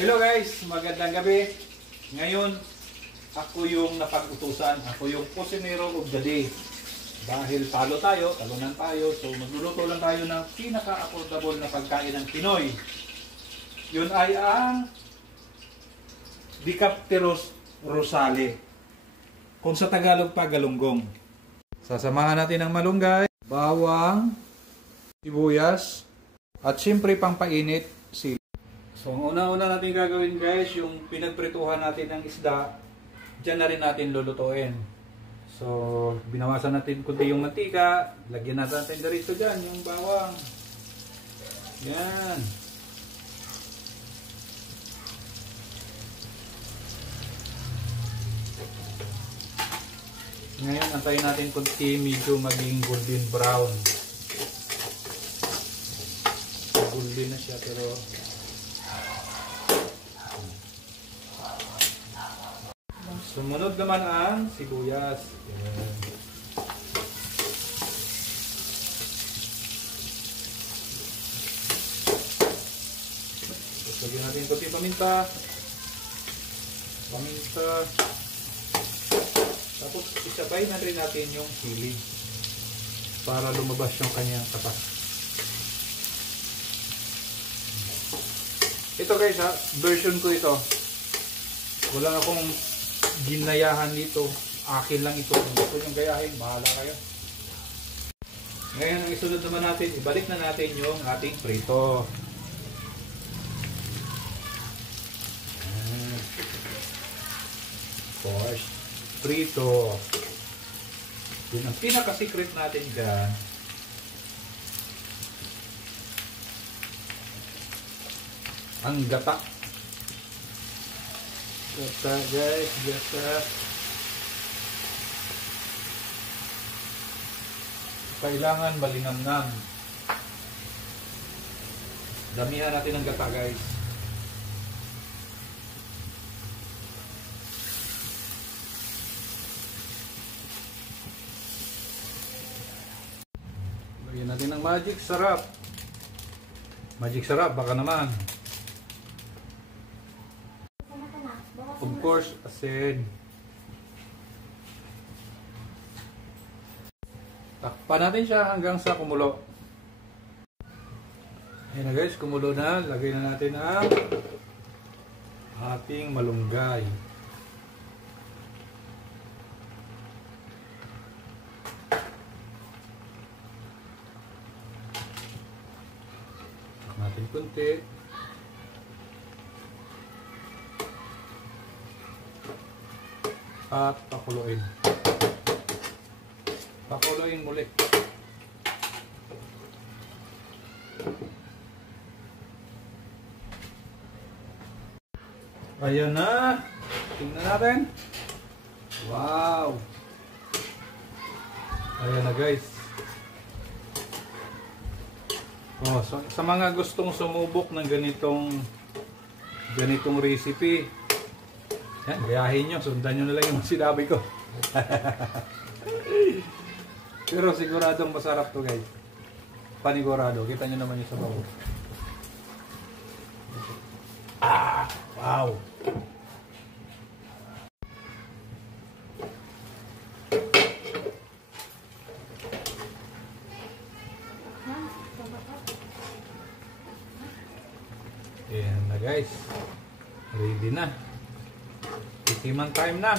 Hello guys, magandang gabi. Ngayon, ako yung napag-utusan. Ako yung kusinero of the day. Dahil talunan tayo. So magluluto lang tayo ng pinaka-affordable na pagkain ng Pinoy. Yun ay ang Dicapteros rosale. Kung sa Tagalog pa, galunggong. Sasamahan natin ng malunggay, bawang, sibuyas, at siyempre pampainit, sili. So, ang una-una natin gagawin guys, yung pinagprituhan natin ng isda, dyan na rin natin lulutuin. So, binawasan natin kunti yung mantika, lagyan natin dito dyan, yung bawang. Yan. Ngayon, antayin natin kunti medyo maging golden brown. Golden na siya pero sumunod naman ang sibuyas. Ayan. Lagyan natin kunti paminta. Tapos isabay na rin natin yung sili para lumabas yung kanyang tapas. Ito guys ha, version ko ito. Wala akong ginayahan dito. Akin lang ito. Kung gusto nyo gayahin, bahala kayo. Ngayon, ang isunod naman natin, ibalik na natin yung ating prito. Course, prito. Yun ang pinaka-secret natin dyan. Ang gata. Gata guys, gata. Kailangan malinamnam. Damihan natin ang gata guys. Lagyan natin ng magic sarap. Magic sarap, baka naman. Of course, asin. Takpan natin siya hanggang sa kumulo. Ayan na guys, kumulo na. Lagay na natin ang ating malunggay. Takpan natin kunti. At pakuluin. Pakuluin muli. Ayan na. Tingnan natin. Wow. Ayan na guys. Oh, sa mga gustong sumubok ng ganitong recipe, yan, gayahin nyo, sundan nyo na lang yung sinabi ko. Pero siguradong masarap to guys. Panigurado, kita nyo naman yung sabaw. Ah, wow. Ayan na guys. Ready na. Tikiman time na.